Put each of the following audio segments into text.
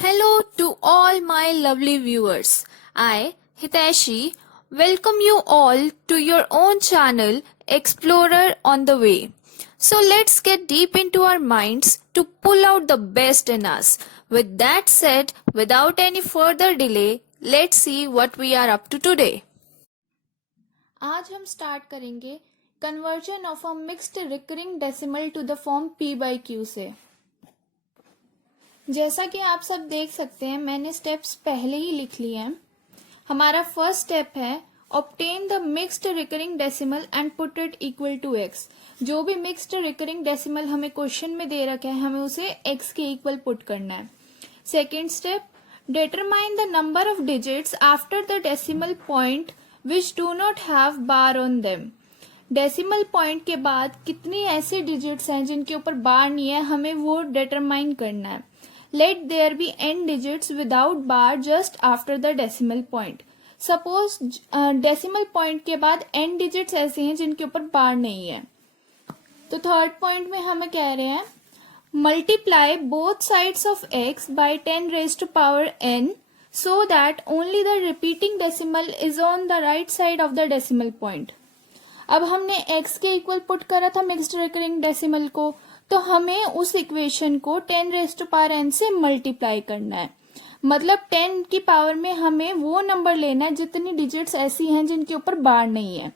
Hello to all my lovely viewers. I, Hiteshi, welcome you all to your own channel, Explorer on the Way. So let's get deep into our minds to pull out the best in us. With that said, without any further delay, let's see what we are up to today. आज हम start करेंगे conversion of a mixed recurring decimal to the form p by q से। जैसा कि आप सब देख सकते हैं, मैंने स्टेप्स पहले ही लिख लिए हैं। हमारा फर्स्ट स्टेप है obtain the mixed recurring decimal and put it equal to x। जो भी मिक्स्ड रिकरिंग डेसिमल हमें क्वेश्चन में दे रखा है, हमें उसे x के इक्वल पुट करना है। Second step, determine the number of digits after the decimal point which do not have bar on them. Decimal point के बाद कितनी ऐसी डिजिट्स हैं जिनके ऊपर बार नहीं है, हमें वो डिटरमाइन करना है। Let there be n digits without bar just after the decimal point. Suppose decimal point के बाद n डिजिट्स ऐसे हैं जिनके ऊपर बार नहीं है। तो थर्ड पॉइंट में हमें कह रहे हैं multiply both sides of x by 10 raise to power n so that only the repeating decimal is on the right side of the decimal point। अब हमने x के इक्वल पुट करा था मिक्स्ड रिकरिंग डेसिमल को, तो हमें उस equation को 10 रेज टू पावर n से मल्टीप्लाई करना है। मतलब 10 की पावर में हमें वो नंबर लेना है जितनी डिजिट्स ऐसी हैं जिनके ऊपर बार नहीं है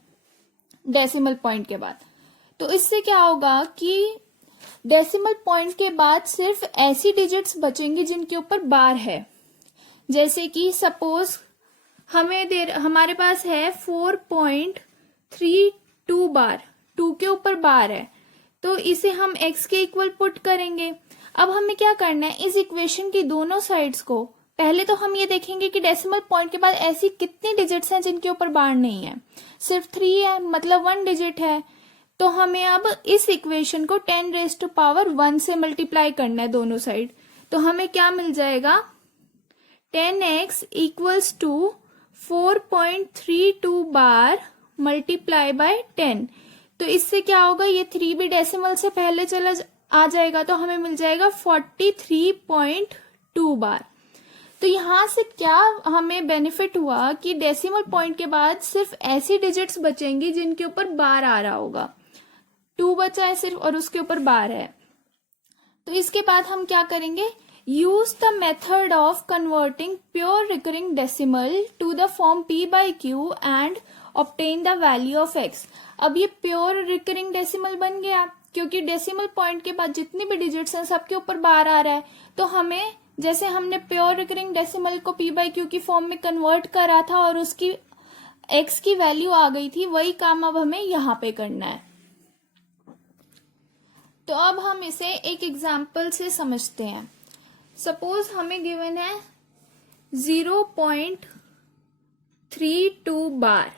डेसिमल पॉइंट के बाद। तो इससे क्या होगा कि डेसिमल पॉइंट के बाद सिर्फ ऐसी डिजिट्स बचेंगी जिनके ऊपर बार है। जैसे कि सपोज हमारे पास है 4.32 बार, 2 के ऊपर बार है, तो इसे हम x के इक्वल पुट करेंगे। अब हमें क्या करना है, इस इक्वेशन की दोनों साइड्स को पहले तो हम ये देखेंगे कि डेसिमल पॉइंट के बाद ऐसी कितनी डिजिट्स हैं जिनके ऊपर बार नहीं है। सिर्फ 3 है, मतलब 1 डिजिट है। तो हमें अब इस इक्वेशन को 10 रेज टू पावर 1 से मल्टीप्लाई करना है दोनों साइड। तो हमें क्या मिल जाएगा, 10x equals to 4.32 bar multiply by 10। तो इससे क्या होगा, ये 3 भी डेसिमल से पहले आ जाएगा, तो हमें मिल जाएगा 43.2 बार। तो यहाँ से क्या हमें बेनिफिट हुआ कि डेसिमल पॉइंट के बाद सिर्फ ऐसी डिजिट्स बचेंगी जिनके ऊपर बार आ रहा होगा। 2 बचा है सिर्फ और उसके ऊपर बार है। तो इसके बाद हम क्या करेंगे, use the method of converting pure recurring decimal to the form p by q and obtain the value of x। अब ये pure recurring decimal बन गया क्योंकि डेसिमल पॉइंट के बाद जितनी भी डिजिट्स हैं सबके ऊपर बार आ रहा है। तो हमें, जैसे हमने प्योर रिकरिंग डेसिमल को p by q की फॉर्म में कन्वर्ट करा था और उसकी x की वैल्यू आ गई थी, वही काम अब हमें यहाँ पे करना है। तो अब हम इसे एक एग्जाम्पल से समझते हैं। सपोज हमें गिवन है 0.32 बार।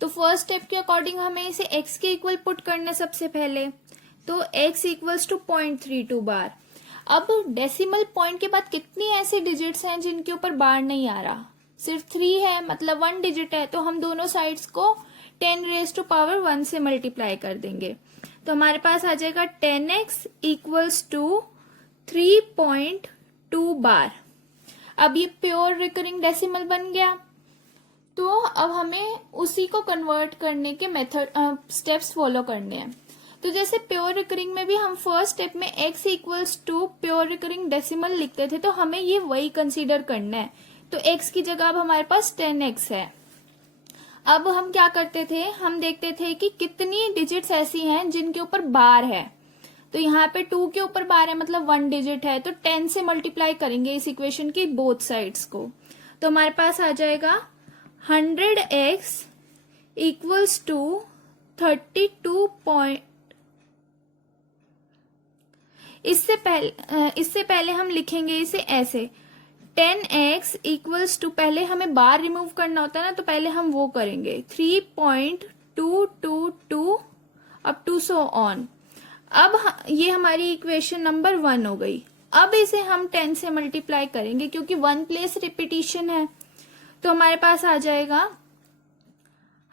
तो फर्स्ट स्टेप के अकॉर्डिंग हमें इसे x के इक्वल पुट करना है सबसे पहले। तो x इक्वल्स टू 0.32 बार। अब डेसिमल पॉइंट के बाद कितनी ऐसी डिजिट्स हैं जिनके ऊपर बार नहीं आ रहा, सिर्फ 3 है, मतलब 1 डिजिट है। तो हम दोनों साइड्स को 10 रेज टू पावर 1 से मल्टीप्लाई कर देंगे। तो हमारे पास आ जाएगा 10x इक्वल्स टू 3.2 बार। अब ये प्योर रिकरिंग डेसिमल बन गया। तो अब हमें उसी को कन्वर्ट करने के मेथड स्टेप्स फॉलो करने हैं। तो जैसे प्योर रिकरिंग में भी हम फर्स्ट स्टेप में x equals to pure recurring decimal लिखते थे, तो हमें ये वही कंसीडर करना है। तो x की जगह अब हमारे पास 10x है। अब हम क्या करते थे, हम देखते थे कि कितनी डिजिट्स ऐसी हैं जिनके ऊपर बार है। तो यहाँ पे 2 के ऊपर बार है, मतलब 1 डिजिट है, तो 10 से मल्टीप्लाई करेंगे इस इक्वेशन की बोथ साइड्स को। तो हमारे पास आ जाएगा 100x इक्वल्स टू 32 इससे पहले हम लिखेंगे इसे ऐसे 10x इक्वल्स टू, पहले हमें बार रिमूव करना होता है ना, तो पहले हम वो करेंगे 3.222 अप टू सो ऑन। अब ये हमारी इक्वेशन नंबर 1 हो गई। अब इसे हम 10 से मल्टीप्लाई करेंगे क्योंकि 1 प्लेस रिपीटिशन है। तो हमारे पास आ जाएगा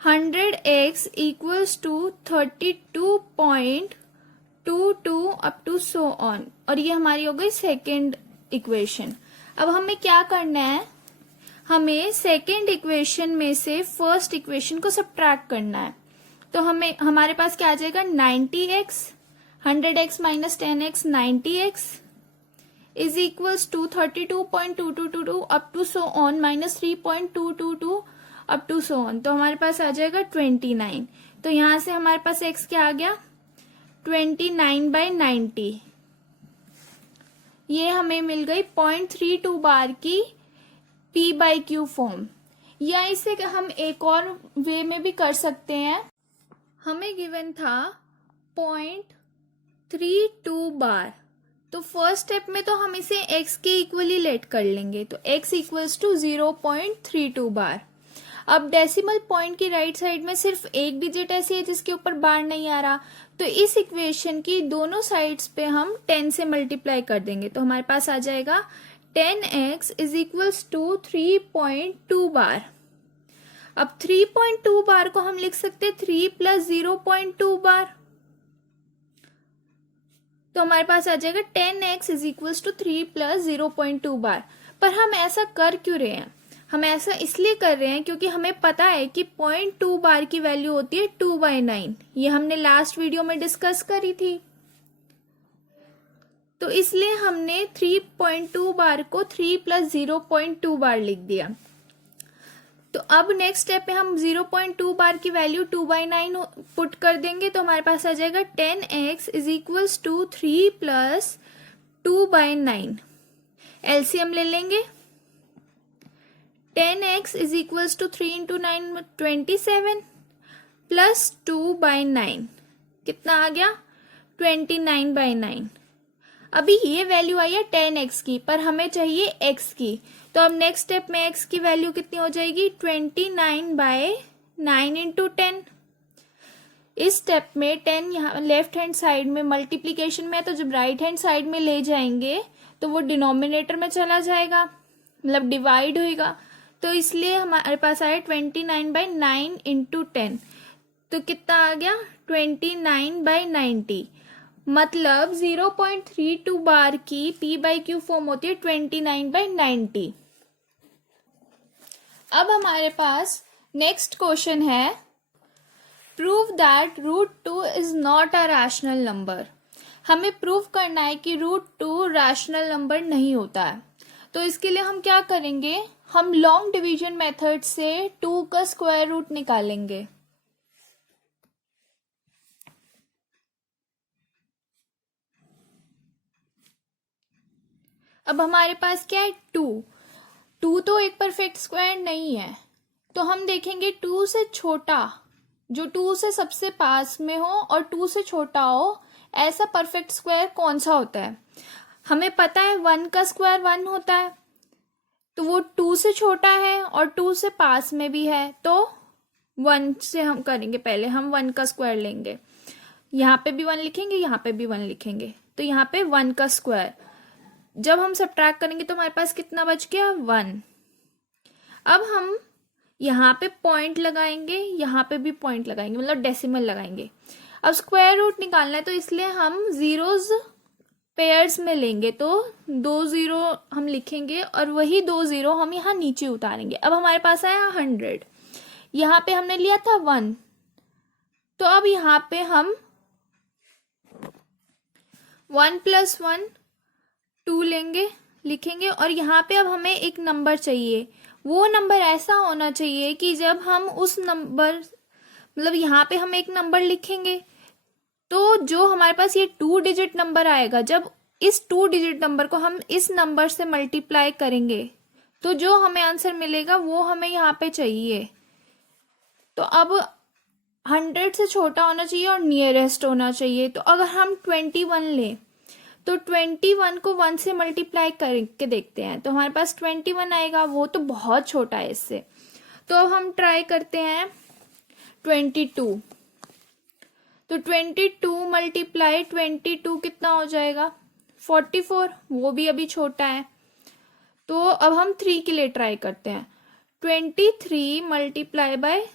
100x equals to 32.22 up to so on, और ये हमारी हो गई सेकेंड इक्वेशन। अब हमें क्या करना है, हमें सेकेंड इक्वेशन में से फर्स्ट इक्वेशन को सब्ट्रैक्ट करना है। तो हमारे पास क्या आ जाएगा, 90x, 100x minus 10x 90x is equals to 32.2222 up to so on minus 3.222 up to so on. तो हमारे पास आ जाएगा 29। तो यहां से हमारे पास x क्या आ गया, 29/90। ये हमें मिल गई 0.32 बार की p/q फॉर्म। या इसे हम एक और वे में भी कर सकते हैं। हमें गिवन था 0.32 बार, तो फर्स्ट स्टेप में तो हम इसे x के इक्वली लेट कर लेंगे, तो x इक्वल्स टू 0.32 बार। अब डेसिमल पॉइंट की राइट साइड में सिर्फ एक डिजिट ऐसी है जिसके ऊपर बार नहीं आ रहा, तो इस इक्वेशन की दोनों साइड्स पे हम 10 से मल्टीप्लाई कर देंगे। तो हमारे पास आ जाएगा 10x इज इक्वल्स टू 3.2 बार। अब 3.2 बार को हम लिख सकते हैं 3 प्लस 0.2 बार। तो हमारे पास आ जाएगा 10x is equals to 3 plus 0.2 bar. पर हम ऐसा कर क्यों रहे हैं, हम ऐसा इसलिए कर रहे हैं क्योंकि हमें पता है कि 0.2 बार की वैल्यू होती है 2/9। ये हमने लास्ट वीडियो में डिस्कस करी थी। तो इसलिए हमने 3.2 बार को 3 प्लस 0.2 बार लिख दिया। तो अब नेक्स्ट स्टेप पे हम 0.2 बार की वैल्यू 2/9 पुट कर देंगे। तो हमारे पास आ जाएगा 10x is equals to 3 plus 2/9। LCM ले लेंगे। 10x is equals to 3 into 9 27 plus 2/9 कितना आ गया, 29/9। अभी ये वैल्यू आई है 10x की, पर हमें चाहिए x की। तो अब नेक्स्ट स्टेप में x की वैल्यू कितनी हो जाएगी, 29/9 इंटू 10। इस स्टेप में 10 यहाँ लेफ्ट हैंड साइड में मल्टीप्लीकेशन में है, तो जब राइट हैंड साइड में ले जाएंगे तो वो डिनोमिनेटर में चला जाएगा, मतलब डिवाइड होएगा। तो इसलिए हमारे पास आया 29/9 इंटू 10। तो कितना आ गया, 29/90। मतलब 0.32 बार की p/q फॉर्म होती है 29/90। अब हमारे पास नेक्स्ट क्वेश्चन है, prove that √2 is not a rational number. हमें प्रूव करना है कि √2 रैशनल नंबर नहीं होता है। तो इसके लिए हम क्या करेंगे, हम लॉन्ग डिवीजन मेथड से 2 का स्क्वायर रूट निकालेंगे। अब हमारे पास क्या है, 2 तो एक परफेक्ट स्क्वायर नहीं है, तो हम देखेंगे 2 से छोटा, जो 2 से सबसे पास में हो और 2 से छोटा हो, ऐसा परफेक्ट स्क्वायर कौन सा होता है। हमें पता है 1 का स्क्वायर 1 होता है, तो वो 2 से छोटा है और 2 से पास में भी है, तो 1 से हम करेंगे। पहले हम 1 का स्क्वायर लेंगे, यहाँ पे भी 1 लिखेंगे, यहाँ पे भी 1 लिखेंगे, तो यहाँ पे 1 का स्क्वायर। जब हम सब्ट्रैक्ट करेंगे तो हमारे पास कितना बच गया, 1। अब हम यहाँ पे पॉइंट लगाएंगे, यहाँ पे भी पॉइंट लगाएंगे, मतलब डेसिमल लगाएंगे। अब स्क्वायर रूट निकालना है, तो इसलिए हम जीरोस पेयर्स में लेंगे, तो 2 0 हम लिखेंगे और वही 2 0 हम यहाँ नीचे उतारेंगे। अब हमारे पास आया 100, यहाँ पे हमने लिया था 1, तो अब यहाँ पे हम 1 + 1 2 लेंगे, लिखेंगे, और यहाँ पे अब हमें एक नंबर चाहिए। वो नंबर ऐसा होना चाहिए कि जब हम उस नंबर, मतलब यहाँ पे हम एक नंबर लिखेंगे, तो जो हमारे पास ये 2 डिजिट नंबर आएगा, जब इस 2 डिजिट नंबर को हम इस नंबर से मल्टीप्लाई करेंगे, तो जो हमें आंसर मिलेगा वो हमें यहाँ पे चाहिए। तो अब 100 से छोटा होना चाहिए और नियरेस्ट होना चाहिए। तो अगर हम 21 लें, तो 21 को 1 से मल्टीप्लाई करके देखते हैं, तो हमारे पास 21 आएगा, वो तो बहुत छोटा है इससे। तो अब हम ट्राई करते हैं 22। तो 22 मल्टीप्लाई 22 कितना हो जाएगा, 44, वो भी अभी छोटा है। तो अब हम 3 के लिए ट्राई करते हैं। 23 मल्टीप्लाई बाय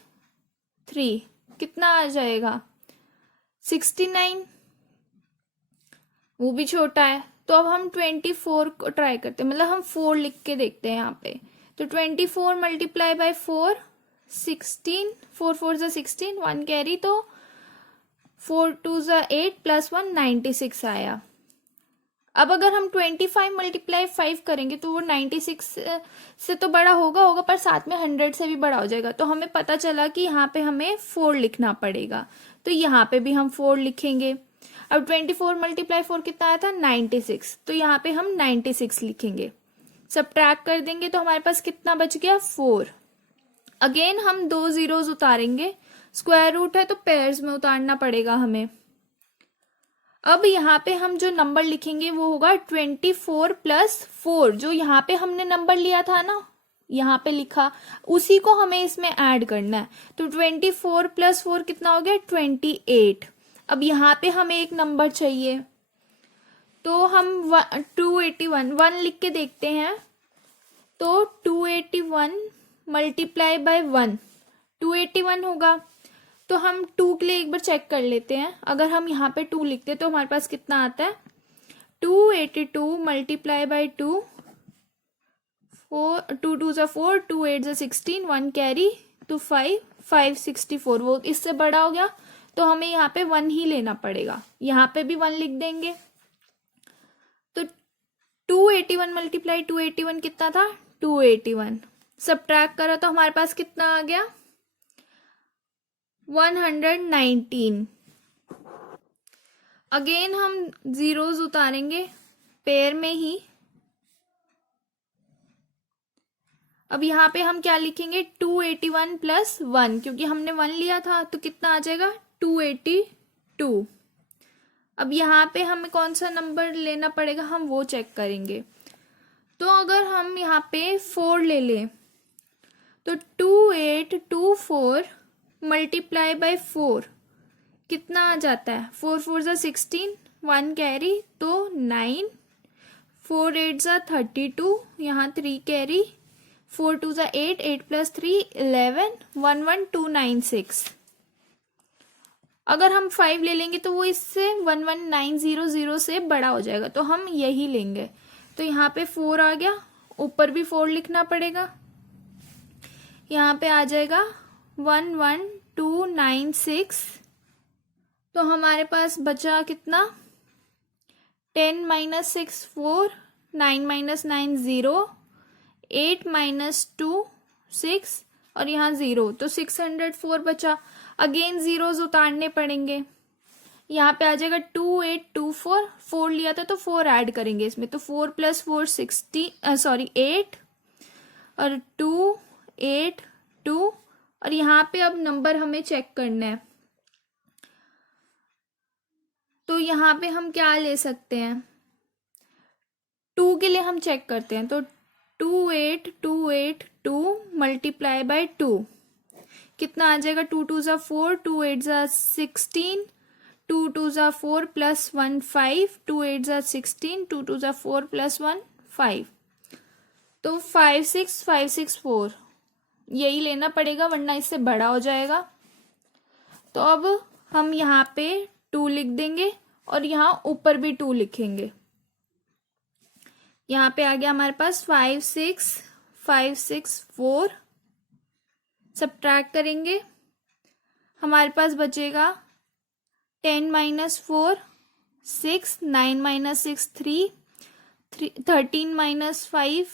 3 कितना आ जाएगा, 69, वो भी छोटा है। तो अब हम 24 को ट्राई करते हैं, मतलब हम 4 लिख के देखते हैं यहाँ पे। तो 24 मल्टीप्लाई बाय 4 16, 4 4 जा 16, 1 कैरी, तो 4 2 जा 8 प्लस 1 96 आया। अब अगर हम 25 मल्टीप्लाई 5 करेंगे तो वो 96 से तो बड़ा होगा पर साथ में 100 से भी बड़ा हो जाएगा। तो हमें पता चला कि यहाँ पे हमें 4 लिखना पड़ेगा, तो यहाँ पे भी हम 4 लिखेंगे। अब 24 मल्टीप्लाई 4 कितना आया था 96, तो यहाँ पे हम 96 लिखेंगे। सबट्रैक्ट कर देंगे तो हमारे पास कितना बच गया 4। अगेन हम 2 जीरोस उतारेंगे, स्क्वायर रूट है तो पेयर्स में उतारना पड़ेगा हमें। अब यहाँ पे हम जो नंबर लिखेंगे वो होगा 24 प्लस 4, जो यहाँ पे हमने नंबर लिया था ना, यहाँ पे लिखा, उसी को हमें इसमें ऐड करना है। तो 24 प्लस 4 कितना हो गया 28। अब यहाँ पे हमें एक नंबर चाहिए, तो हम 281 1 लिख के देखते हैं। तो 281 मल्टीप्लाई बाय 1 281 होगा। तो हम 2 के लिए एक बार चेक कर लेते हैं। अगर हम यहाँ पे 2 लिखते हैं तो हमारे पास कितना आता है 282 मल्टीप्लाई बाय 2 4 2 2 जा 4 2 8 जा 16 1 कैरी तो 5 564, वो इससे बड़ा हो गया तो हमें यहाँ पे 1 ही लेना पड़ेगा। यहाँ पे भी 1 लिख देंगे। तो 281 मल्टीप्लाई 281 कितना था 281, सबट्रैक्ट करा तो हमारे पास कितना आ गया 119। अगेन हम जीरोस उतारेंगे पेयर में ही। अब यहाँ पे हम क्या लिखेंगे 281 प्लस 1, क्योंकि हमने 1 लिया था तो कितना आ जाएगा 282। अब यहाँ पे हमें कौन सा नंबर लेना पड़ेगा हम वो चेक करेंगे। तो अगर हम यहाँ पे 4 ले लें तो 2824 मल्टीप्लाई बाय 4 कितना आ जाता है 4 4 जा 16 1 कैरी तो 9 4 8 जा 32 यहाँ 3 कैरी 4 2 जा 8 8 प्लस 3 11 11296। अगर हम 5 ले लेंगे तो वो इससे 11900 से बड़ा हो जाएगा, तो हम यही लेंगे। तो यहाँ पे 4 आ गया, ऊपर भी 4 लिखना पड़ेगा। यहाँ पे आ जाएगा 11296। तो हमारे पास बचा कितना 10 माइनस 6 4 9 माइनस 9 0 8 माइनस 2 6 और यहाँ 0, तो 604 बचा। अगेन जीरोस उतारने पड़ेंगे। यहाँ पे आ जाएगा 2824, 4 लिया था तो 4 ऐड करेंगे इसमें, तो 4 प्लस 4 8 और 2 8 2 और यहाँ पे अब नंबर हमें चेक करना है। तो यहाँ पे हम क्या ले सकते हैं 2 के लिए हम चेक करते हैं। तो 28282 मल्टीप्लाई बाय 2 कितना आ जाएगा 2 2 जा 4 2 8 जा 16 2 2 जा 4 प्लस 1 5 2 8 जा 16 2 2 जा 4 प्लस 1 5, तो 56564 यही लेना पड़ेगा वरना इससे बड़ा हो जाएगा। तो अब हम यहाँ पे 2 लिख देंगे और यहाँ ऊपर भी 2 लिखेंगे। यहाँ पे आ गया हमारे पास 56564, सबट्रैक्ट करेंगे हमारे पास बचेगा 10 minus 4 6 9 minus 6 3 13 minus 5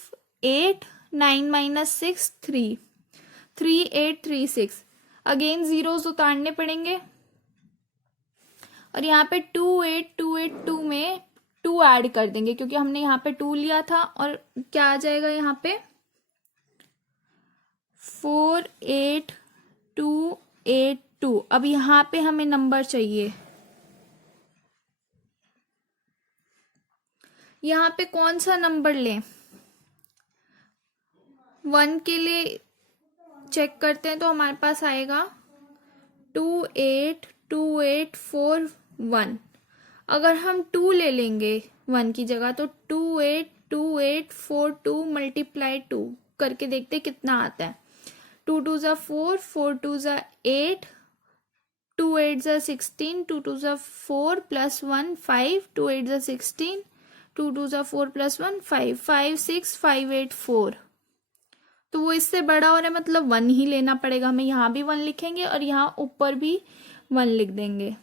8 9 minus 6 3 3836। Again zeros उतारने पड़ेंगे और यहाँ पे 28282 में 2 ऐड कर देंगे क्योंकि हमने यहाँ पे 2 लिया था, और क्या आ जाएगा यहाँ पे 48282। अब यहाँ पे हमें नंबर चाहिए, यहाँ पे कौन सा नंबर लें 1 के लिए चेक करते हैं। तो हमारे पास आएगा 282841। अगर हम 2 ले लेंगे 1 की जगह तो 282842 मल्टीप्लाई 2 करके देखते कितना आता है। 2 2 जा 4 4 2 जा 8 2 8 जा 16 2 2 जा 4 प्लस 1 5 2 8 जा 16 2 2 ज़ा 4 प्लस 1 5 5 6 5 8 4। तो वो इससे बड़ा हो रहा है, मतलब 1 ही लेना पड़ेगा हमें। यहाँ भी 1 लिखेंगे और यहाँ ऊपर भी 1 लिख देंगे।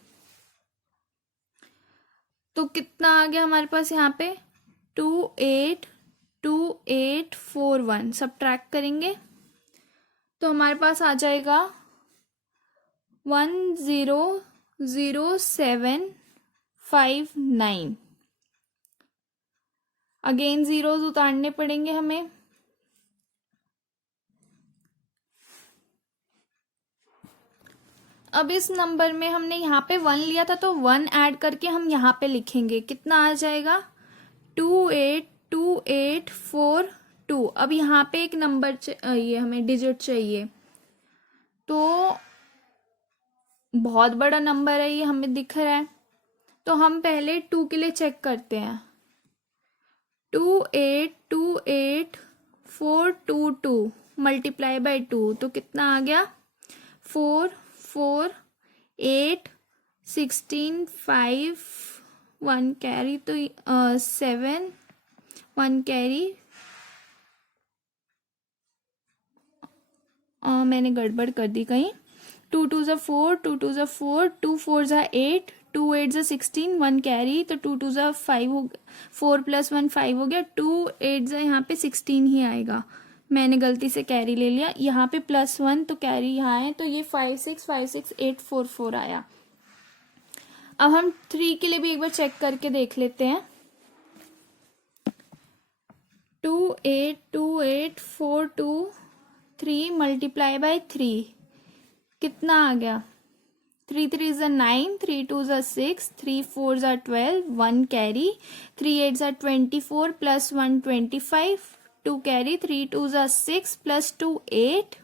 तो कितना आ गया हमारे पास यहाँ पे 2 8 2 8 4 1। सब्ट्रैक्ट करेंगे तो हमारे पास आ जाएगा 1 0 0 7 5 9। अगेन जीरोज उतारने पड़ेंगे हमें। अब इस नंबर में हमने यहाँ पे 1 लिया था तो 1 ऐड करके हम यहाँ पे लिखेंगे। कितना आ जाएगा 2 8 2 8 4 2। अब यहाँ पे एक नंबर चाहिए हमें, डिजिट चाहिए। तो बहुत बड़ा नंबर है ये, हमें दिख रहा है। तो हम पहले 2 के लिए चेक करते हैं। 2 8 2 8 4 2 2 मल्टीप्लाई बाय 2 तो कितना आ गया 4 4 8 16 5 1 कैरी तो 7 1 कैरी। मैंने गड़बड़ कर दी कहीं। 2 2 ज़ा 4 2 2 ज़ा 4 2 4 ज़ा 8 2 8 ज़ा 16 1 कैरी तो 2 2 ज़ा 5 हो गया। 4 प्लस 1 5 हो गया। 2 8 ज़ा यहाँ पे 16 ही आएगा, मैंने गलती से कैरी ले लिया। यहाँ पे प्लस 1 तो कैरी यहाँ है, तो ये 5 6 5 6 8 4 4 आया। अब हम 3 के लिए भी एक बार चेक करके देख लेते हैं। 2 8 2 8 4 2 3 मल्टीप्लाई बाय 3 कितना आ गया 3 3 ज़ा 9 3 2 ज़ा 6 3 4 ज़ा 12 1 कैरी 3 8 ज़ा 24 प्लस 1 25 2 कैरी 3 2 ज़ा 6 प्लस 2 8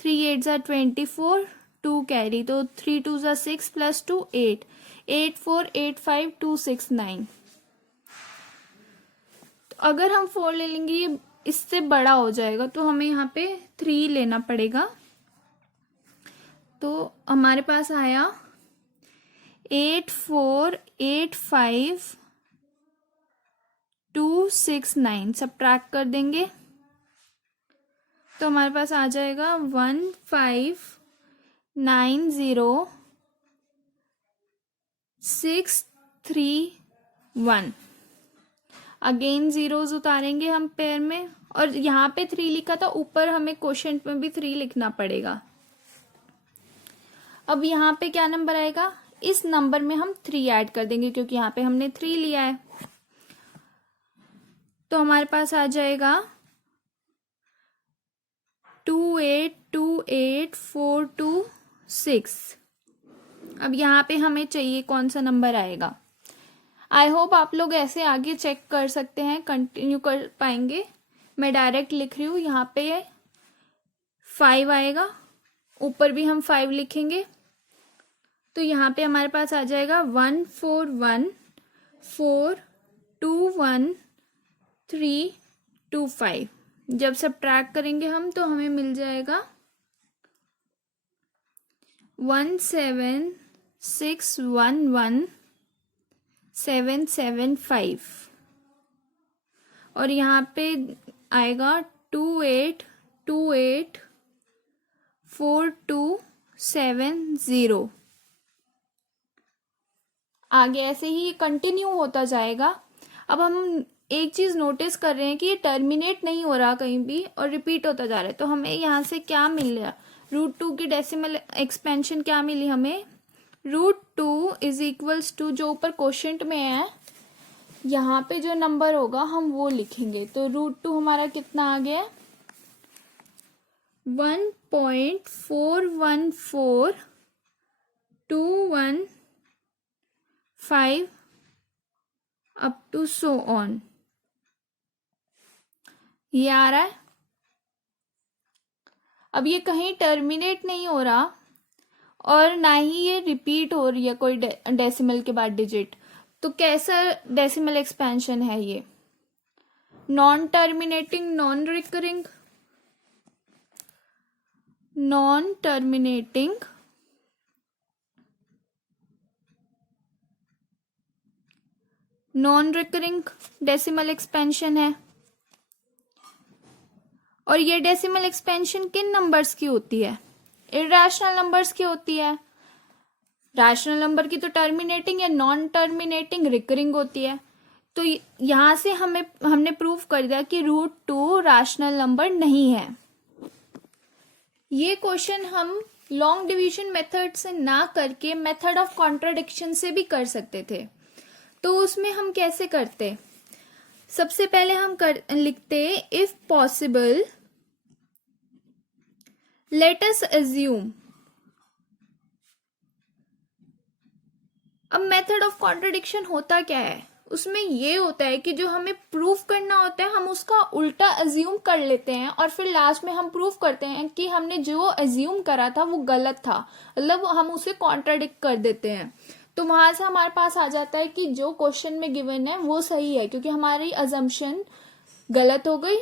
3 8 ज़ा 24 2 कैरी तो 3 2 ज़ा 6 प्लस 2 8 8 4 8 5 2 6 9। तो अगर हम 4 ले लेंगे ये इससे बड़ा हो जाएगा, तो हमें यहाँ पे 3 लेना पड़ेगा। तो हमारे पास आया 8 4 8 5 2 6 9। सब्ट्रैक्ट कर देंगे तो हमारे पास आ जाएगा 1 5 9 0 6 3 1। अगेन जीरोज उतारेंगे हम पेयर में, और यहाँ पे 3 लिखा था, ऊपर हमें क्वोशंट में भी 3 लिखना पड़ेगा। अब यहाँ पे क्या नंबर आएगा, इस नंबर में हम 3 ऐड कर देंगे क्योंकि यहाँ पे हमने 3 लिया है। तो हमारे पास आ जाएगा 2 8 2 8 4 2 6। अब यहाँ पे हमें चाहिए कौन सा नंबर आएगा। आई होप आप लोग ऐसे आगे चेक कर सकते हैं, कंटिन्यू कर पाएंगे। मैं डायरेक्ट लिख रही हूँ। यहाँ पे 5 आएगा, ऊपर भी हम 5 लिखेंगे। तो यहाँ पे हमारे पास आ जाएगा 1 4 1 4 2 1 3 2 5। जब सब्ट्रैक्ट करेंगे हम तो हमें मिल जाएगा 1 7 6 1 1 7 7 5। और यहाँ पे आएगा 2 8 2 8 4 2 7 0। आगे ऐसे ही कंटिन्यू होता जाएगा। अब हम एक चीज नोटिस कर रहे हैं कि ये टर्मिनेट नहीं हो रहा कहीं भी और रिपीट होता जा रहा है। तो हमें यहाँ से क्या मिल रहा, √2 की डेसिमल एक्सपेंशन क्या मिली हमें, √2 इज इक्वल्स टू, जो ऊपर क्वोशंट में है यहाँ पे जो नंबर होगा हम वो लिखेंगे। तो √2 हमारा कितना आ गया 1.4142115 अप टू सो ऑन। ये आ रहा है। अब ये कहीं टर्मिनेट नहीं हो रहा और ना ही ये रिपीट हो रही है कोई डेसिमल के बाद डिजिट। तो कैसा डेसिमल एक्सपेंशन है ये, non terminating, non recurring, non terminating non recurring decimal expansion है। और ये डेसिमल एक्सपेंशन किन नंबर्स की होती है? इरैशनल नंबर्स की होती है। रैशनल नंबर की तो टर्मिनेटिंग या नॉन टर्मिनेटिंग रिकरिंग होती है। तो यहां से हमने प्रूव कर दिया कि √2 रैशनल नंबर नहीं है। ये क्वेश्चन हम लॉन्ग डिवीजन मेथड से ना करके मेथड ऑफ कॉन्ट्राडिक्शन से भी कर सकते थे। तो उसमें हम कैसे करते? सबसे पहले हम लिखते if possible let us assume. अब मेथड ऑफ कॉन्ट्रडिक्शन होता क्या है? उसमें ये होता है कि जो हमें प्रूफ करना होता है हम उसका उल्टा अज्यूम कर लेते हैं और फिर लास्ट में हम प्रूफ करते हैं कि हमने जो अज्यूम करा था वो गलत था, मतलब हम उसे कॉन्ट्राडिक्ट कर देते हैं। तो वहां से हमारे पास आ जाता है कि जो क्वेश्चन में गिवन है वो सही है, क्योंकि हमारी अजम्पशन गलत हो गई।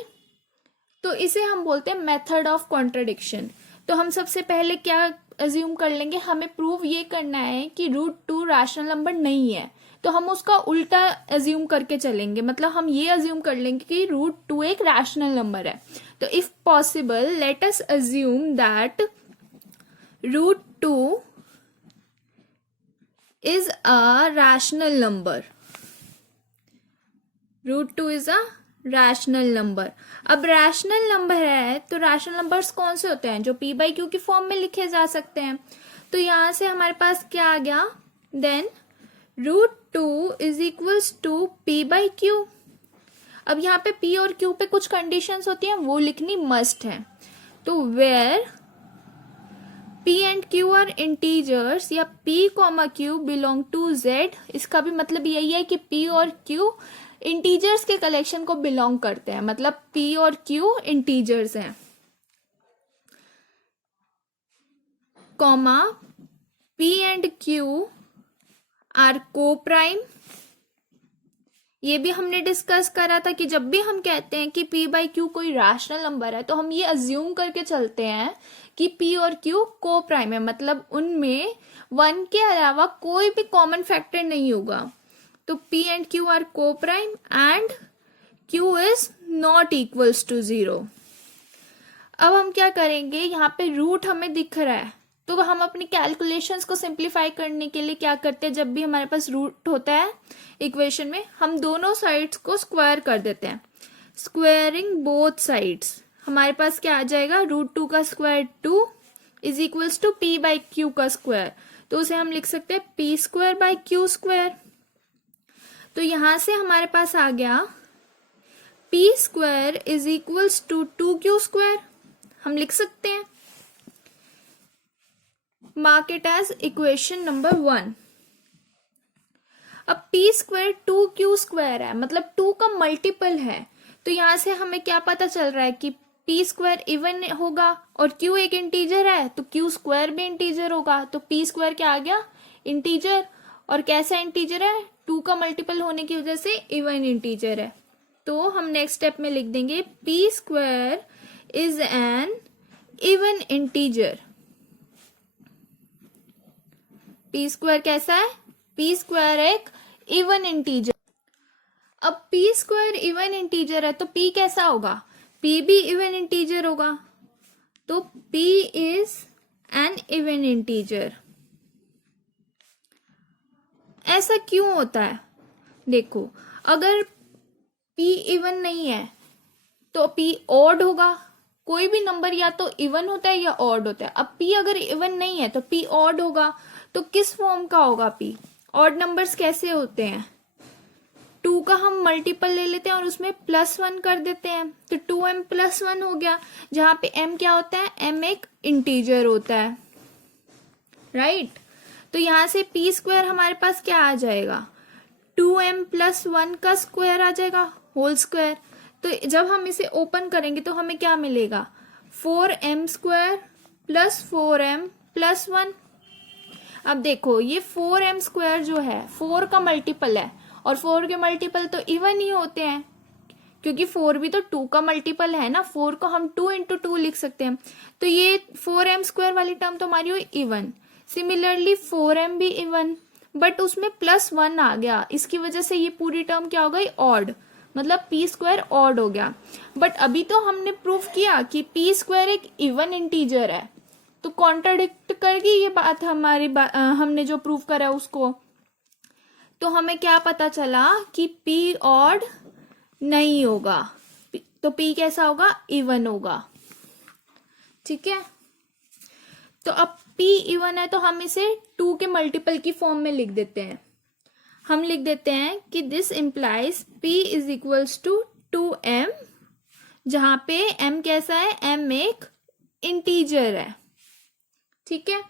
तो इसे हम बोलते हैं मेथड ऑफ कॉन्ट्रडिक्शन। तो हम सबसे पहले क्या अज्यूम कर लेंगे? हमें प्रूव ये करना है कि √2 रैशनल नंबर नहीं है, तो हम उसका उल्टा अज्यूम करके चलेंगे। मतलब हम ये अज्यूम कर लेंगे कि √2 एक रैशनल नंबर है। तो if possible let us assume that √2 is a rational number. √2 is a rational number. अब रैशनल नंबर है तो रैशनल नंबर्स कौन से होते हैं? जो p/q की फॉर्म में लिखे जा सकते हैं। तो यहां से हमारे पास क्या आ गया? Then √2 is equals to p/q। अब यहाँ पे p और q पे कुछ कंडीशंस होती हैं, वो लिखनी मस्ट है। तो where p and q are integers या p, q belong to z, इसका भी मतलब यही है कि p और q इंटीजर्स के कलेक्शन को बिलोंग करते हैं। मतलब p और q इंटीजर्स हैं। Comma p and q are co-prime. ये भी हमने डिस्कस करा था कि जब भी हम कहते हैं कि p/q कोई रैशनल नंबर है तो हम ये अज्यूम करके चलते हैं कि p और q को-प्राइम है, मतलब उनमें 1 के अलावा कोई भी कॉमन फैक्टर नहीं होगा। तो p and q are co-prime and q is not equals to 0। अब हम क्या करेंगे? यहाँ पे रूट हमें दिख रहा है, तो हम अपनी कैलकुलेशंस को सिंप्लीफाई करने के लिए क्या करते हैं? जब भी हमारे पास रूट होता है इक्वेशन में, हम दोनों साइड्स को स्क्वायर कर देते हैं। स्क्वायरिंग बोथ साइड्स, हमारे पास क्या आ जाएगा? √2 का square 2 is equals to p/q का स्क्वायर। तो उसे हम लिख सकते हैं p²/q²। तो यहां से हमारे पास आ गया p² is equals to 2q²। हम लिख सकते हैं, mark it as equation number 1। अब p² 2q² है, मतलब 2 का मल्टीपल है। तो यहां से हमें क्या पता चल रहा है कि p² इवन होगा और q एक इंटीजर है तो q² भी इंटीजर होगा। तो p² क्या आ गया? इंटीजर। और कैसा इंटीजर है? 2 का मल्टीपल होने की वजह से इवन इंटीजर है। तो हम नेक्स्ट स्टेप में लिख देंगे p² is an even integer. p² कैसा है? p² एक इवन इंटीजर। अब p² इवन इंटीजर है तो p कैसा होगा? p भी इवन इंटीजर होगा। तो p is an even integer. ऐसा क्यों होता है? देखो, अगर p इवन नहीं है तो p ऑड होगा। कोई भी नंबर या तो इवन होता है या ऑड होता है। अब p अगर इवन नहीं है तो p ऑड होगा। तो किस फॉर्म का होगा p? ऑड नंबर्स कैसे होते हैं? 2 का हम मल्टीपल ले लेते हैं और उसमें +1 कर देते हैं, तो 2m+1 हो गया। जहां पे m क्या होता है? m एक इंटीजर होता है, राइट। तो यहां से p² हमारे पास क्या आ जाएगा? 2m+1 का स्क्वायर आ जाएगा, होल स्क्वायर। तो जब हम इसे ओपन करेंगे तो हमें क्या मिलेगा? 4m² + 4m+1। अब देखो, ये 4m² जो है 4 का मल्टीपल है और 4 के मल्टीपल तो इवन ही होते हैं, क्योंकि 4 भी तो 2 का मल्टीपल है ना। 4 को हम 2 × 2 लिख सकते हैं। तो ये 4m² वाली टर्म तो हमारी हुई इवन। सिमिलरली 4m भी इवन, बट उसमें +1 आ गया, इसकी वजह से ये पूरी टर्म क्या हो गई, ऑड, मतलब पी स्क्वायर ऑड हो गया। बट अभी तो हमने प्रूव किया कि पी स्क्वायर एक इवन इंटीजर है, तो कॉन्ट्राडिक्ट करेगी ये बात हमारी हमने जो प्रूव करा उसको। तो हमें क्या पता चला कि पी ऑड नहीं होगा, तो पी कैसा होगा, इवन होगा। ठीक है, तो अब पी इवन है तो हम इसे 2 के मल्टीपल की फॉर्म में लिख देते हैं। हम लिख देते हैं कि this implies p is equals to 2m, जहां पे m कैसा है, m एक इंटीजर है। ठीक है,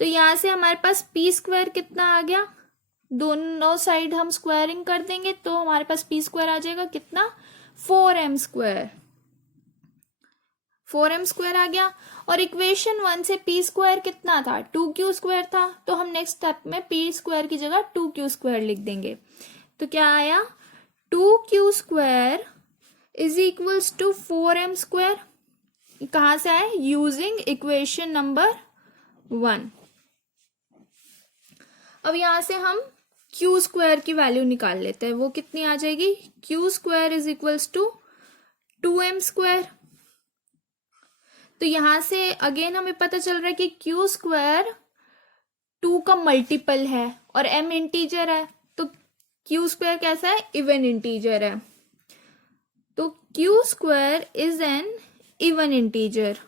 तो यहां से हमारे पास p स्क्वायर कितना आ गया, दोनों साइड हम स्क्वायरिंग कर देंगे तो हमारे पास p स्क्वायर आ जाएगा कितना, 4m स्क्वायर, 4m स्क्वायर आ गया। और इक्वेशन 1 से p स्क्वायर कितना था, 2q स्क्वायर था, तो हम नेक्स्ट स्टेप में p स्क्वायर की जगह 2q स्क्वायर लिख देंगे। तो क्या आया, 2q square is equals to 4m square, कहां से आए, यूजिंग इक्वेशन नंबर 1। अब यहां से हम q स्क्वायर की वैल्यू निकाल लेते हैं, वो कितनी आ जाएगी, q square is equals to 2m square. तो यहां से अगेन हमें पता चल रहा है कि q स्क्वायर 2 का मल्टीपल है और m इंटीजर है, तो q स्क्वायर कैसा है, इवन इंटीजर है, तो q square is an even integer.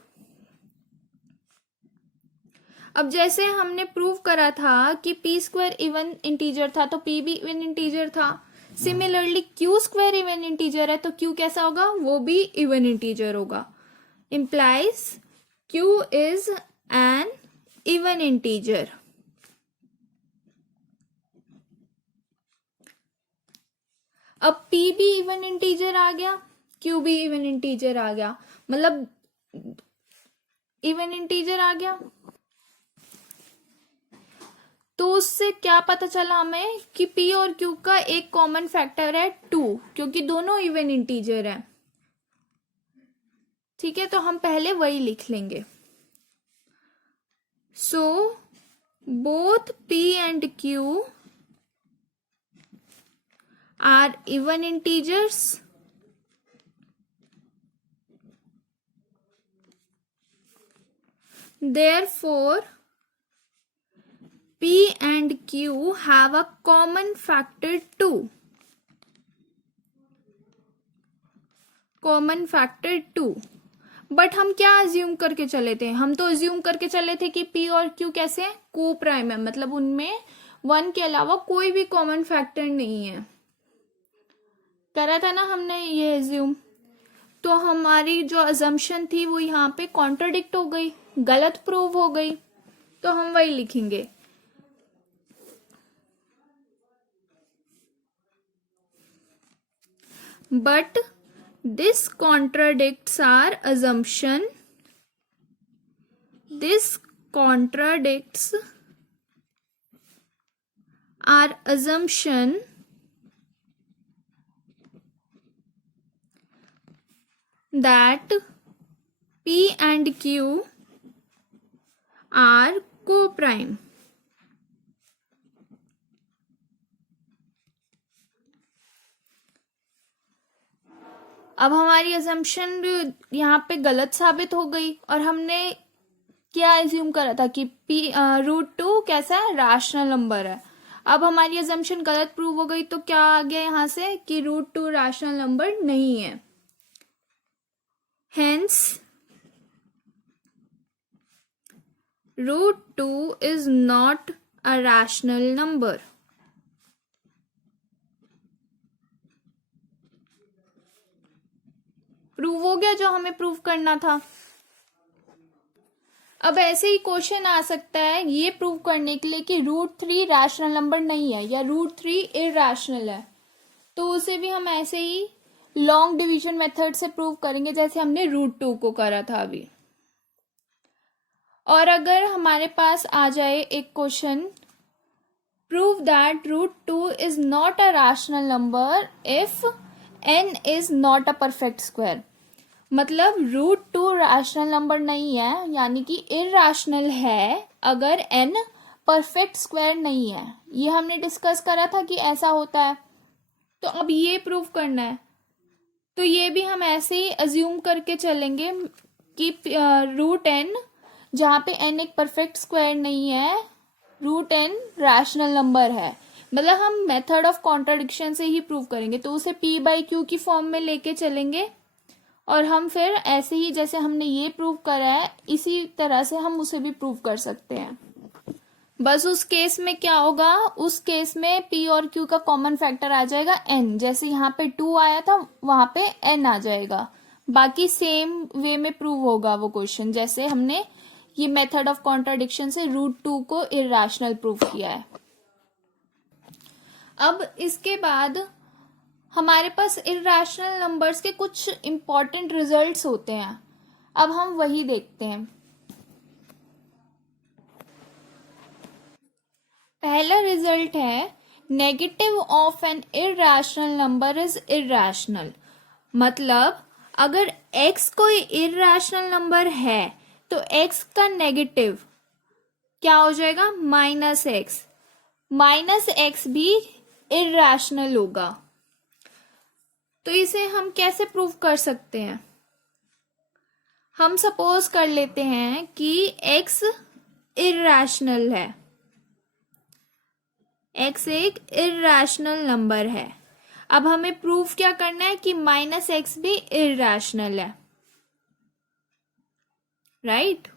अब जैसे हमने प्रूव करा था कि p स्क्वायर इवन इंटीजर था, तो p भी इवन इंटीजर था। Similarly q square even integer है, तो q कैसा होगा, वो भी इवन इंटीजर होगा। implies q is an even integer। अब p भी इवन इंटीजर आ गया, q भी इवन इंटीजर आ गया, मतलब इवन इंटीजर आ गया। तो उससे क्या पता चला हमें कि p और q का एक कॉमन फैक्टर है 2, क्योंकि दोनों इवन इंटीजर है। ठीक है, तो हम पहले वही लिख लेंगे। So both p and q are even integers, therefore p and q have a common factor 2, common factor 2। But हम क्या अज्यूम करके चले थे, हम तो अज्यूम करके चले थे कि p और q कैसे हैं, को प्राइम है, मतलब उनमें 1 के अलावा कोई भी कॉमन फैक्टर नहीं है, करा था ना हमने ये अज्यूम। तो हमारी जो अजम्पशन थी वो यहाँ पे कॉन्ट्राडिक्ट हो गई, गलत प्रूव हो गई, तो हम वही लिखेंगे। But this contradicts our assumption, this contradicts our assumption that p and q are co-prime। अब हमारी अजम्पशन यहाँ पे गलत साबित हो गई और हमने क्या एज्यूम करा था कि √2 कैसा है, रैशनल नंबर है। अब हमारी अजम्पशन गलत प्रूव हो गई, तो क्या आ गया यहाँ से कि √2 रैशनल नंबर नहीं है। Hence √2 is not a rational number. Prove हो गया जो हमें प्रूव करना था। अब ऐसे ही क्वेश्चन आ सकता है ये प्रूव करने के लिए कि √3 रैशनल नंबर नहीं है या √3 इरैशनल है, तो उसे भी हम ऐसे ही लॉन्ग डिवीजन मेथड से प्रूव करेंगे जैसे हमने √2 को करा था अभी। और अगर हमारे पास आ जाए एक question, prove that √2 is not a rational number if n is not a perfect square, मतलब √2 रैशनल नंबर नहीं है, यानी कि इरैशनल है अगर n परफेक्ट स्क्वायर नहीं है, ये हमने डिस्कस करा था कि ऐसा होता है। तो अब ये प्रूव करना है, तो ये भी हम ऐसे ही अज्यूम करके चलेंगे कि रूट एन, जहाँ पे एन एक परफेक्ट स्क्वायर नहीं है, रूट एन रैशनल नंबर है। मतलब हम मेथड ऑफ कॉन्ट्राडिक्शन से ही प्रूव करेंगे, तो उसे पी बाई क्यू की फॉर्म में लेके चलेंगे और हम फिर ऐसे ही जैसे हमने ये प्रूव करा है इसी तरह से हम उसे भी प्रूव कर सकते हैं। बस उस केस में क्या होगा, उस केस में पी और क्यू का कॉमन फैक्टर आ जाएगा एन, जैसे यहाँ पे 2 आया था वहां पे एन आ जाएगा। बाकी सेम वे में प्रूव होगा वो क्वेश्चन, जैसे हमने ये मेथड ऑफ कॉन्ट्राडिक्शन से रूट 2 को इर्रेशनल प्रूव किया है। अब इसके बाद हमारे पास इर्रेशनल नंबर्स के कुछ इंपॉर्टेंट रिजल्ट्स होते हैं, अब हम वही देखते हैं। पहला रिजल्ट है negative of N irrational number is irrational. मतलब अगर x कोई इर्रेशनल नंबर है तो x का नेगेटिव क्या हो जाएगा, माइनस एक्स। माइनस एक्स भी इर्रेशनल होगा। तो इसे हम कैसे प्रूव कर सकते हैं, हम सपोज कर लेते हैं कि x इर्रेशनल है, x एक इर्रेशनल नंबर है। अब हमें प्रूफ क्या करना है कि माइनस एक्स भी इर्रेशनल है, राइट।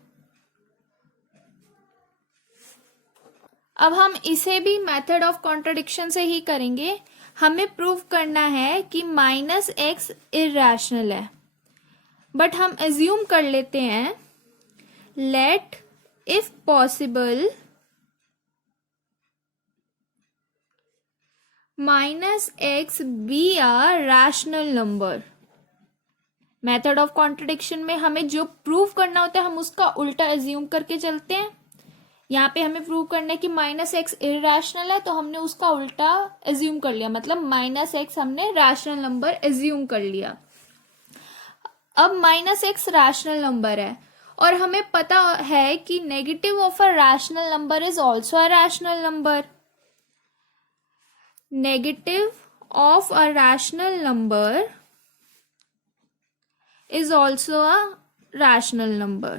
अब हम इसे भी मेथड ऑफ कॉन्ट्राडिक्शन से ही करेंगे। हमें प्रूव करना है कि माइनस एक्स इर्रेशनल है, बट हम एज्यूम कर लेते हैं let if possible minus x be a rational number. Method of contradiction में हमें जो प्रूव करना होता है हम उसका उल्टा एज्यूम करके चलते हैं। यहाँ पे हमें प्रूव करना है कि माइनस एक्स इर्रेशनल है, तो हमने उसका उल्टा एज्यूम कर लिया, मतलब माइनस एक्स हमने रैशनल नंबर एज्यूम कर लिया। अब माइनस एक्स रैशनल नंबर है और हमें पता है कि negative of a rational number is also a rational number. Negative of a rational number is also a rational number.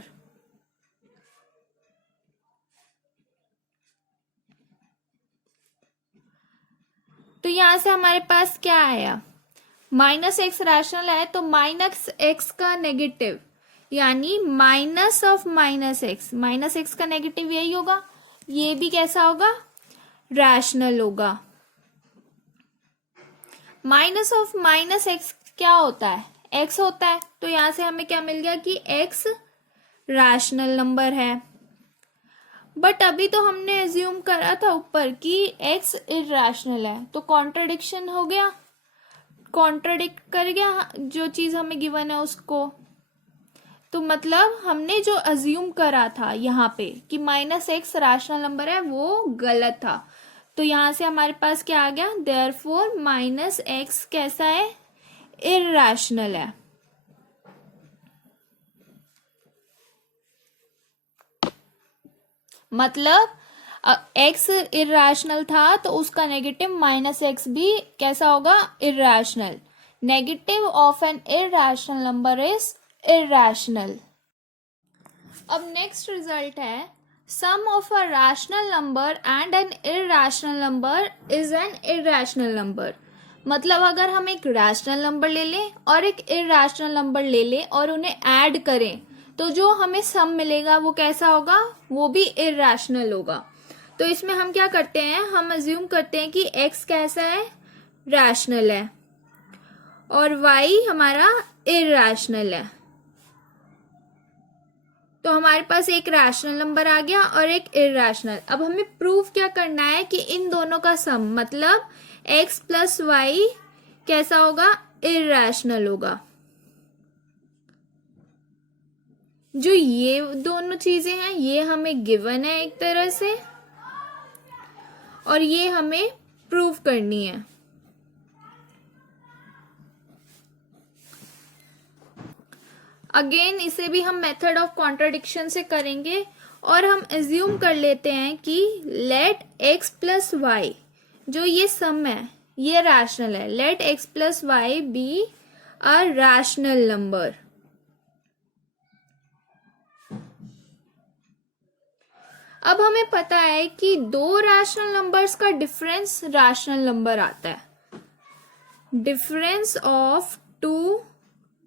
तो यहां से हमारे पास क्या आया, माइनस एक्स रैशनल है तो माइनस एक्स का नेगेटिव यानी माइनस ऑफ माइनस एक्स का नेगेटिव यही होगा, ये भी कैसा होगा, रैशनल होगा। माइनस ऑफ माइनस एक्स क्या होता है, एक्स होता है। तो यहां से हमें क्या मिल गया कि एक्स रैशनल नंबर है। बट अभी तो हमने एज्यूम करा था ऊपर कि एक्स इर्रेशनल है, तो कॉन्ट्रडिक्शन हो गया, कॉन्ट्रडिक्ट कर गया जो चीज हमें गिवन है उसको। तो मतलब हमने जो अज्यूम करा था यहाँ पे कि माइनस एक्स रैशनल नंबर है वो गलत था। तो यहां से हमारे पास क्या आ गया, देयरफॉर माइनस एक्स कैसा है, इर्रेशनल है। मतलब एक्स इर्रेशनल था तो उसका नेगेटिव माइनस एक्स भी कैसा होगा, irrational. Negative of N irrational number is irrational. अब नेक्स्ट रिजल्ट है sum of a rational number and an irrational number is an irrational number। मतलब अगर हम एक रैशनल नंबर ले लें और एक इर्रेशनल नंबर ले लें और उन्हें ऐड करें तो जो हमें सम मिलेगा वो कैसा होगा, वो भी इर्रेशनल होगा। तो इसमें हम क्या करते हैं, हम अज्यूम करते हैं कि x कैसा है, रैशनल है और y हमारा इर्रेशनल है। तो हमारे पास एक रैशनल नंबर आ गया और एक इर्रेशनल। अब हमें प्रूफ क्या करना है कि इन दोनों का सम मतलब x प्लस वाई कैसा होगा, इर्रेशनल होगा। जो ये दोनों चीजें हैं ये हमें गिवन है एक तरह से और ये हमें प्रूफ करनी है। अगेन इसे भी हम मेथड ऑफ कॉन्ट्रडिक्शन से करेंगे और हम एज्यूम कर लेते हैं कि लेट x प्लस वाई, जो ये सम है ये रैशनल है. Let x plus y be a rational number. अब हमें पता है कि दो रैशनल नंबर्स का डिफरेंस रैशनल नंबर आता है. Difference of two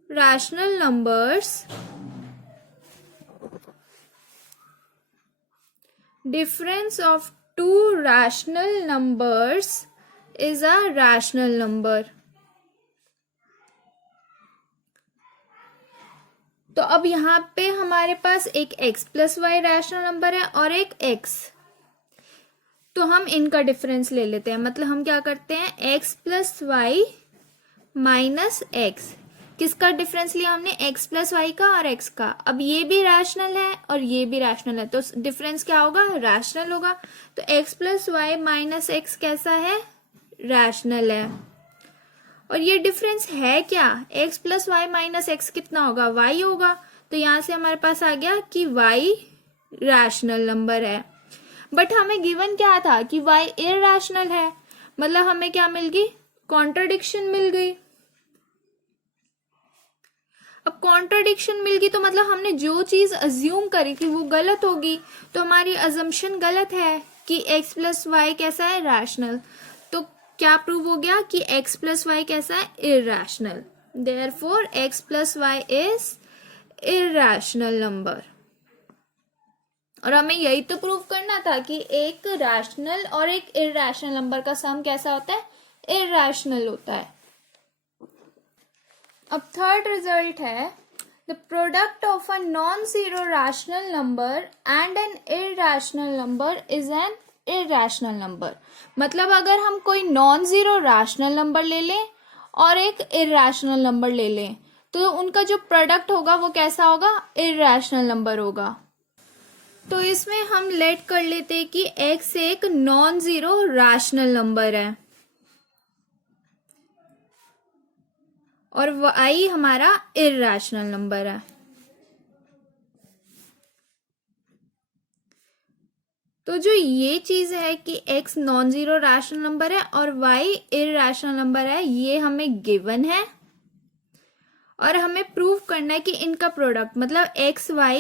rational numbers, difference of two rational numbers is a rational number. तो अब यहाँ पे हमारे पास एक x plus y rational number है और एक x. तो हम इनका डिफरेंस ले लेते हैं. मतलब हम क्या करते हैं, x plus y minus x. किसका डिफरेंस लिया हमने, x प्लस वाई का और x का. अब ये भी रैशनल है और ये भी रैशनल है, तो डिफरेंस क्या होगा, रैशनल होगा. तो x plus y minus x कैसा है, रैशनल है. और ये डिफरेंस है क्या, x plus y minus x कितना होगा, y होगा. तो यहां से हमारे पास आ गया कि y रैशनल नंबर है. बट हमें गिवन क्या था कि y इरैशनल है. मतलब हमें क्या मिल गई, कॉन्ट्रडिक्शन मिल गई. अब कॉन्ट्रडिक्शन मिल गई तो मतलब हमने जो चीज अज्यूम करी थी वो गलत होगी. तो हमारी अजम्पशन गलत है कि x प्लस वाई कैसा है, रैशनल. तो क्या प्रूव हो गया कि x प्लस वाई कैसा है, irrational. Therefore x plus y is irrational number. और हमें यही तो प्रूव करना था कि एक रैशनल और एक इरैशनल नंबर का सम कैसा होता है, इरैशनल होता है. अब थर्ड रिजल्ट है, the product of a non zero rational number and an irrational number is an irrational number. मतलब अगर हम कोई नॉन जीरो रैशनल नंबर ले लें और एक इरैशनल नंबर ले लें तो उनका जो प्रोडक्ट होगा वो कैसा होगा, इरैशनल नंबर होगा. तो इसमें हम लेट कर लेते हैं कि x एक नॉन जीरो रैशनल नंबर है और y हमारा इरैशनल नंबर है. तो जो ये चीज है कि x non zero rational number है और y इरैशनल नंबर है, ये हमें गिवन है और हमें प्रूव करना है कि इनका प्रोडक्ट मतलब x y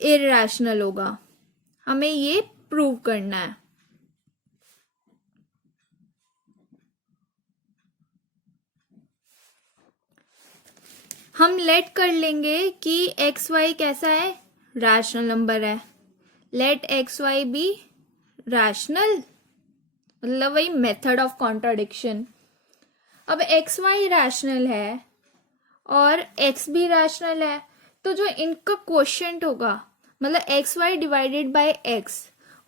इरैशनल होगा. हमें ये प्रूव करना है. हम लेट कर लेंगे कि एक्स वाई कैसा है, रैशनल नंबर है. Let x y be rational, मतलब वही मेथड ऑफ कॉन्ट्राडिक्शन. अब एक्स वाई रैशनल है और एक्स भी रैशनल है, तो जो इनका क्वोशिएंट होगा मतलब x y divided by x,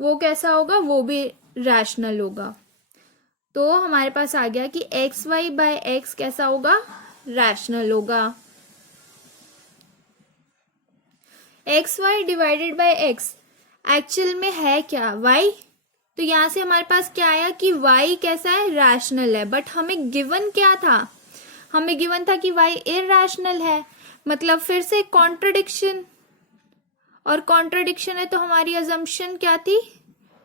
वो कैसा होगा, वो भी रैशनल होगा. तो हमारे पास आ गया कि एक्स वाई बाय एक्स कैसा होगा, रैशनल होगा. X y divided by x actual में है क्या, वाई. तो यहां से हमारे पास क्या आया कि वाई कैसा है, रैशनल है. बट हमें गिवन क्या था, हमें गिवन था कि वाई इरैशनल है. मतलब फिर से कॉन्ट्रडिक्शन, और कॉन्ट्रडिक्शन है तो हमारी अजम्पशन क्या थी,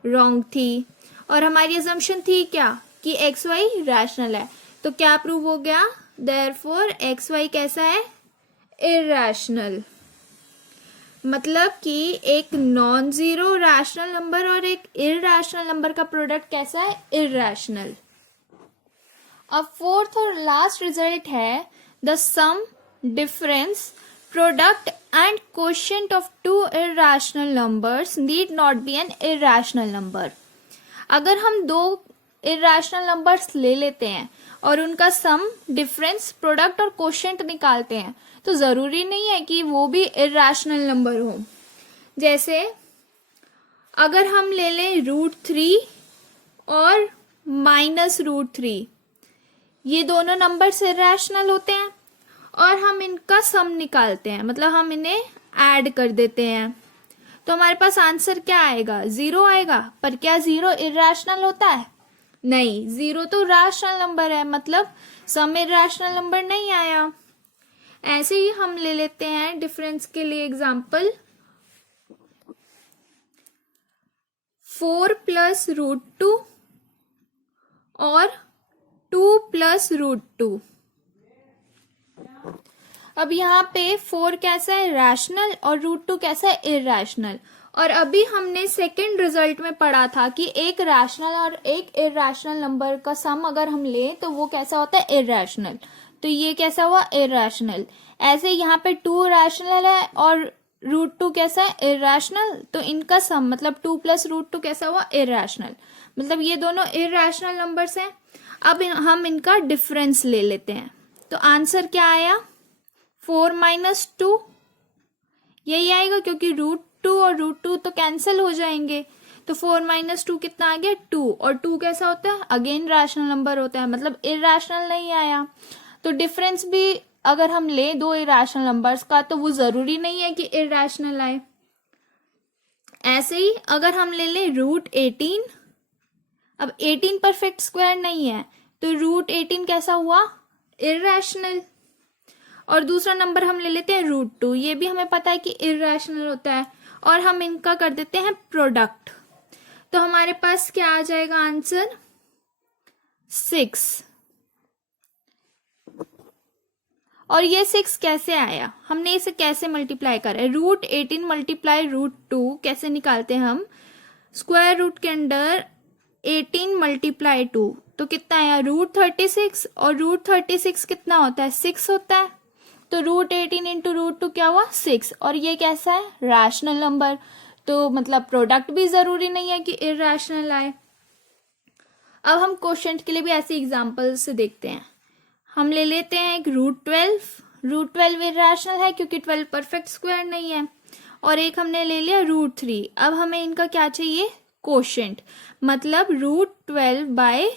रॉन्ग थी. और हमारी अजम्पशन थी क्या कि एक्स वाई रैशनल है. तो क्या प्रूव हो गया, देयरफॉर एक्स वाई कैसा है, इरैशनल. मतलब कि एक नॉन जीरो रैशनल नंबर और एक इरैशनल नंबर का प्रोडक्ट कैसा है, इरैशनल. अब फोर्थ और लास्ट रिजल्ट है, the sum, difference, product and quotient of two irrational numbers need not be an irrational number. अगर हम दो इरैशनल नंबर्स ले लेते हैं और उनका सम, डिफरेंस, प्रोडक्ट और क्वोशिएंट निकालते हैं तो जरूरी नहीं है कि वो भी इरैशनल नंबर हो. जैसे अगर हम ले लें √3 और -√3, ये दोनों नंबर्स इरैशनल होते हैं और हम इनका सम निकालते हैं, मतलब हम इन्हें ऐड कर देते हैं. तो हमारे पास आंसर क्या आएगा, 0 आएगा. पर क्या 0 इरैशनल होता है, नहीं. 0 तो रैशनल नंबर है, मतलब सम इरैशनल नंबर नहीं आया. ऐसे ही हम ले लेते हैं डिफरेंस के लिए एग्जाम्पल, 4 प्लस रूट 2 और 2 प्लस रूट 2। अब यहाँ पे 4 कैसा है, रैशनल, और रूट 2 कैसा है, इरैशनल। और अभी हमने सेकंड रिजल्ट में पढ़ा था कि एक रैशनल और एक इरैशनल नंबर का सम अगर हम ले तो वो कैसा होता है, इरैशनल। तो ये कैसा हुआ, इरैशनल। ऐसे यहाँ पे 2 रैशनल है और रूट 2 कैसा है, इरैशनल। तो इनका सम मतलब 2 प्लस रूट 2 कैसा हुआ, इरैशनल। मतलब ये दोनों इरैशनल नंबर्स हैं। अब हम इनका डिफरेंस ले लेते हैं। तो आंसर क्या आया, 4 माइनस 2, यही आएगा क्योंकि रूट 2 और रूट 2 तो कैंसिल हो जाएंगे। तो 4 माइनस 2 कितना आ गया, 2। और 2 कैसा होता है, अगेन रैशनल नंबर होता है, मतलब इरैशनल नहीं आया। तो डिफरेंस भी अगर हम ले दो इरैशनल नंबर्स का तो वो जरूरी नहीं है कि इरैशनल आए। ऐसे ही अगर हम ले ले रूट 18, अब 18 परफेक्ट स्क्वायर नहीं है तो रूट 18 कैसा हुआ, इरैशनल। और दूसरा नंबर हम ले लेते हैं रूट 2, ये भी हमें पता है कि इरैशनल होता है। और हम इनका कर देते हैं प्रोडक्ट। तो हमारे पास क्या आ जाएगा आंसर, 6। और ये 6 कैसे आया, हमने इसे कैसे मल्टीप्लाई करा है, रूट 18 मल्टीप्लाई रूट 2 कैसे निकालते हैं हम, स्क्वायर रूट के अंदर 18 मल्टीप्लाई 2 तो कितना आया, रूट 36। और रूट 36 कितना होता है, 6 होता है। तो रूट 18 इंटू रूट 2 क्या हुआ, 6। और ये कैसा है, रैशनल नंबर। तो मतलब प्रोडक्ट भी जरूरी नहीं है कि इरैशनल आए। अब हम क्वेश्चन के लिए भी ऐसे एग्जाम्पल से देखते हैं। हम ले लेते हैं एक रूट 12, रूट 12 इरैशनल है क्योंकि 12 परफेक्ट स्क्वायर नहीं है। और एक हमने ले लिया रूट 3। अब हमें इनका क्या चाहिए, कोशेंट, मतलब रूट 12 बाय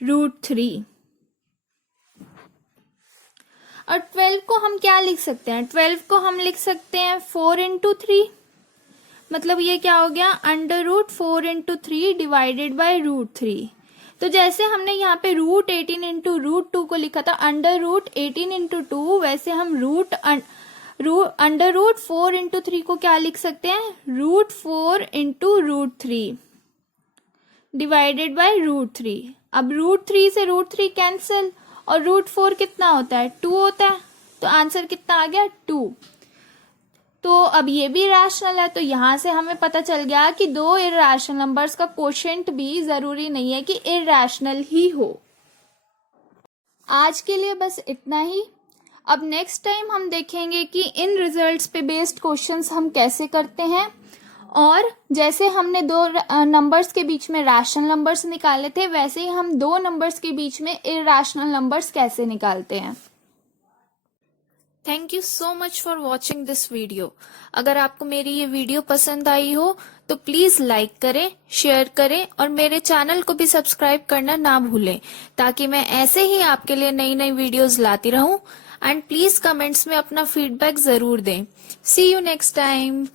रूट 3। और 12 को हम क्या लिख सकते हैं, 12 को हम लिख सकते हैं 4 इंटू 3, मतलब ये क्या हो गया, under root 4 into 3 divided by root 3। तो जैसे हमने यहाँ पे रूट 18 इंटू रूट 2 को लिखा था अंडर रूट 18 इंटू 2, वैसे हम अंडर रूट 4 इंटू 3 को क्या लिख सकते हैं, root 4 into root 3 divided by root 3। अब रूट 3 से रूट 3 कैंसिल, और रूट 4 कितना होता है, 2 होता है। तो आंसर कितना आ गया, 2। तो अब ये भी रैशनल है, तो यहां से हमें पता चल गया कि दो इरैशनल नंबर्स का कोशेंट भी जरूरी नहीं है कि इरैशनल ही हो। आज के लिए बस इतना ही। अब नेक्स्ट टाइम हम देखेंगे कि इन रिजल्ट्स पे बेस्ड क्वेश्चंस हम कैसे करते हैं, और जैसे हमने दो नंबर्स के बीच में रैशनल नंबर्स निकाले थे वैसे ही हम दो नंबर्स के बीच में इरैशनल नंबर्स कैसे निकालते हैं। Thank you so much for watching this video. अगर आपको मेरी ये वीडियो पसंद आई हो तो प्लीज लाइक करें, शेयर करें और मेरे चैनल को भी सब्सक्राइब करना ना भूलें, ताकि मैं ऐसे ही आपके लिए नई नई वीडियोस लाती रहूं। एंड प्लीज कमेंट्स में अपना फीडबैक जरूर दें। सी यू नेक्स्ट टाइम।